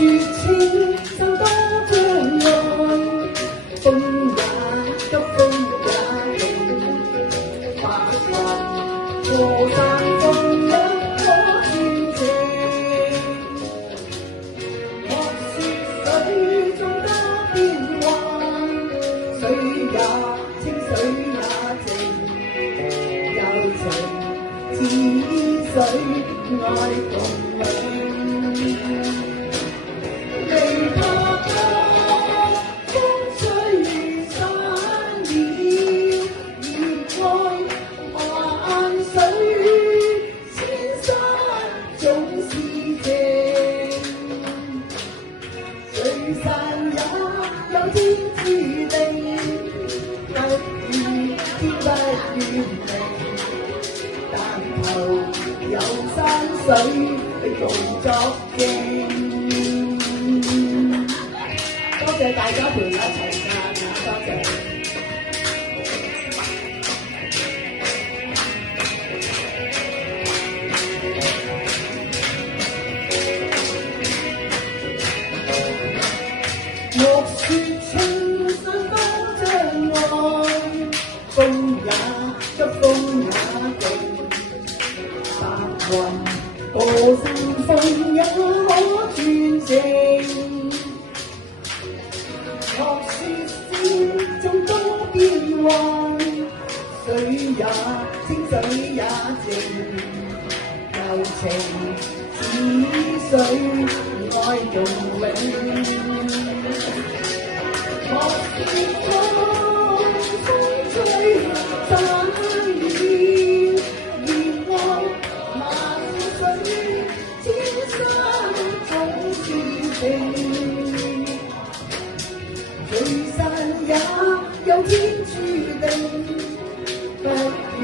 青山多障礙，風也急，風也勁，白雲過山峰一可見證。莫說水中多變幻，水也清，水也靜，柔情似水愛共永。聚散也有天注定，不遇天不怨命，但求有山水共作證。多謝大家陪我一齊撐，多謝。莫說青山多障礙，風也急，風也勁，白雲過山峰也可轉正。莫說山中多變幻，水也清，水也靜，柔情似水愛共永。莫說風吹散了熱愛，萬水千山總是情，聚散也有天注定，不怨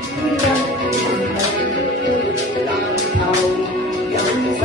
不怨命，但求有山